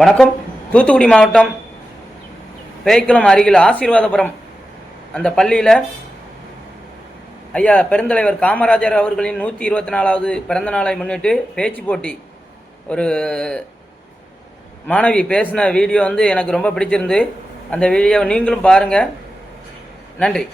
வணக்கம். தூத்துக்குடி மாவட்டம் பேய்க்குளம் அருகில் ஆசீர்வாதபுரம் அந்த பள்ளியில் ஐயா பெருந்தலைவர் காமராஜர் அவர்களின் 124வது பிறந்த நாளை முன்னிட்டு பேச்சு போட்டி ஒரு மாணவி பேசின வீடியோ எனக்கு ரொம்ப பிடிச்சிருந்து. அந்த வீடியோவை நீங்களும் பாருங்கள். நன்றி.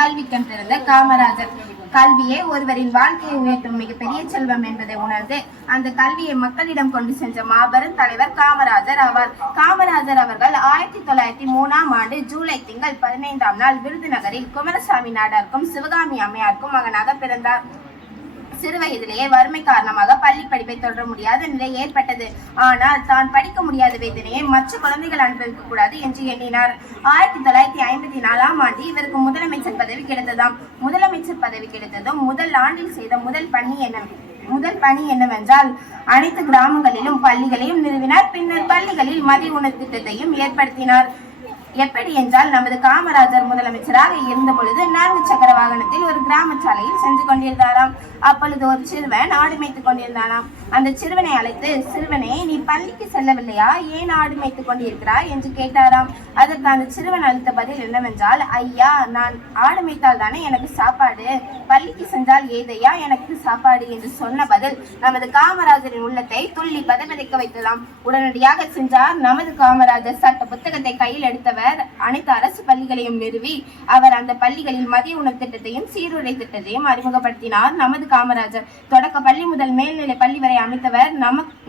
கல்வி கற்றிருந்த காமராஜர். கல்வியே ஒருவரின் வாழ்க்கையை உயர்த்தும் மிகப்பெரிய செல்வம் என்பதை உணர்ந்து அந்த கல்வியை மக்களிடம் கொண்டு சென்ற மாபெரும் தலைவர் காமராஜர் ஆவார். காமராஜர் அவர்கள் 1903ஆம் ஆண்டு ஜூலை திங்கள் 15ஆம் நாள் விருதுநகரில் குமரசாமி நாடாருக்கும் சிவகாமி அம்மையாருக்கும் மகனாக பிறந்தார். சிறு வயதிலேயே வறுமை காரணமாக பள்ளி படிப்பை தொடர முடியாத நிலை ஏற்பட்டது. ஆனால் தான் படிக்க முடியாத வேதனையை மற்ற குழந்தைகள் அனுபவிக்க கூடாது என்று எண்ணினார். 1954ஆம் ஆண்டு இவருக்கு முதலமைச்சர் பதவி கிடைத்ததாம். முதலமைச்சர் பதவி கிடைத்ததும் முதல் ஆண்டில் செய்த முதல் பணி என்னவென்றால் அனைத்து கிராமங்களிலும் பள்ளிகளையும் நிறுவினார். பின்னர் பள்ளிகளில் மதிய உணவு திட்டத்தையும் ஏற்படுத்தினார். எப்படி என்றால், நமது காமராஜர் முதலமைச்சராக இருந்த பொழுது 4 சக்கர வாகனத்தில் ஒரு கிராம சாலையில் சென்று கொண்டிருந்தாராம். அப்பொழுது ஒரு சிறுவன் ஆடு மேய்த்துக் கொண்டிருந்தானாம். அந்த சிறுவனை அழைத்து, சிறுவனே, நீ பள்ளிக்கு செல்லவில்லையா? ஏன் ஆடு மேய்த்துக் கொண்டிருக்கிறாய் என்று கேட்டாராம். அதற்கு அந்த சிறுவன் அளித்த பதில் என்னவென்றால், ஐயா, நான் ஆடு மேய்த்தால் தானே எனக்கு சாப்பாடு, பள்ளிக்கு சென்றால் ஏதையா எனக்கு சாப்பாடு என்று சொன்ன பதில் நமது காமராஜரின் உள்ளத்தை துள்ளி பதபதைக்க வைத்ததாம். உடனடியாக சென்றார் நமது காமராஜர். சட்ட புத்தகத்தை கையில் எடுத்தவர் அனைத்து அரசு பள்ளிகளையும் நிறுவி அவர் அந்த பள்ளிகளில் மதிய உணவு திட்டத்தையும் சீருடை திட்டத்தையும் அறிமுகப்படுத்தினார். நமது காமராஜர் தொடக்க பள்ளி முதல் மேல்நிலை பள்ளி வரை அமைத்தவர்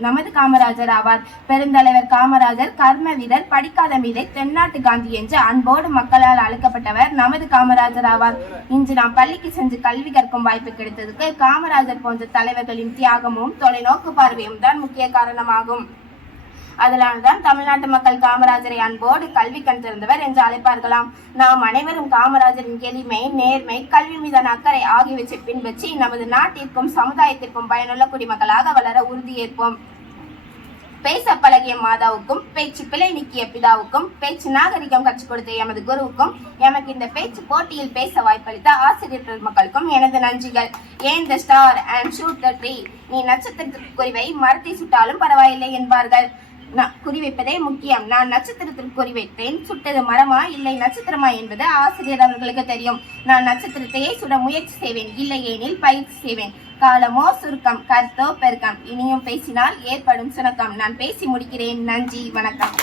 நமது காமராஜர் ஆவார். பெருந்தலைவர் காமராஜர் கர்ம வீரர், படிக்காத மீதை தென்னாட்டு காந்தி என்று அன்போடு மக்களால் அழைக்கப்பட்டவர் நமது காமராஜர் ஆவார். இன்று நாம் பள்ளிக்கு சென்று கல்வி கற்கும் வாய்ப்பு கிடைத்ததுக்கு காமராஜர் போன்ற தலைவர்களின் தியாகமும் தொலைநோக்கு பார்வையும் தான் முக்கிய காரணமாகும். அதனால்தான் தமிழ்நாட்டு மக்கள் காமராஜரை அன்போடு கல்வி கண் திறந்தவர் என்று அழைப்பார்களாம். நாம் அனைவரும் காமராஜரின் எளிமை, நேர்மை, கல்வி மீதான அக்கறை ஆகியவற்றை பின்பற்றி நமது நாட்டிற்கும் சமுதாயத்திற்கும் பயனுள்ள குடிமக்களாக வளர உறுதியேற்போம். பேச பழகிய மாதாவுக்கும், பேச்சு பிழை நீக்கிய பிதாவுக்கும், பேச்சு நாகரிகம் கற்றுக் கொடுத்த எமது குருவுக்கும், எமக்கு இந்த பேச்சு போட்டியில் பேச வாய்ப்பளித்த ஆசிரியர் பெருமக்களுக்கும் எனது நன்றிகள். ஏன் த star and shoot the tree. நீ நட்சத்திரத்திற்கு குறிவை மரத்தை சுட்டாலும் பரவாயில்லை என்பார்கள். குறிவைப்பதே முக்கியம். நான் நட்சத்திரத்திற்கு குறிவைத்தேன். சுட்டது மரமா இல்லை நட்சத்திரமா என்பது ஆசிரியர் அவர்களுக்கு தெரியும். நான் நட்சத்திரத்தையே சுட முயற்சி செய்வேன், இல்லை எனில் பயிற்சி செய்வேன். காலமோ சுருக்கம், கருத்தோ பெருக்கம். இனியும் பேசினால் ஏற்படும் சுணக்கம். நான் பேசி முடிக்கிறேன். நன்றி, வணக்கம்.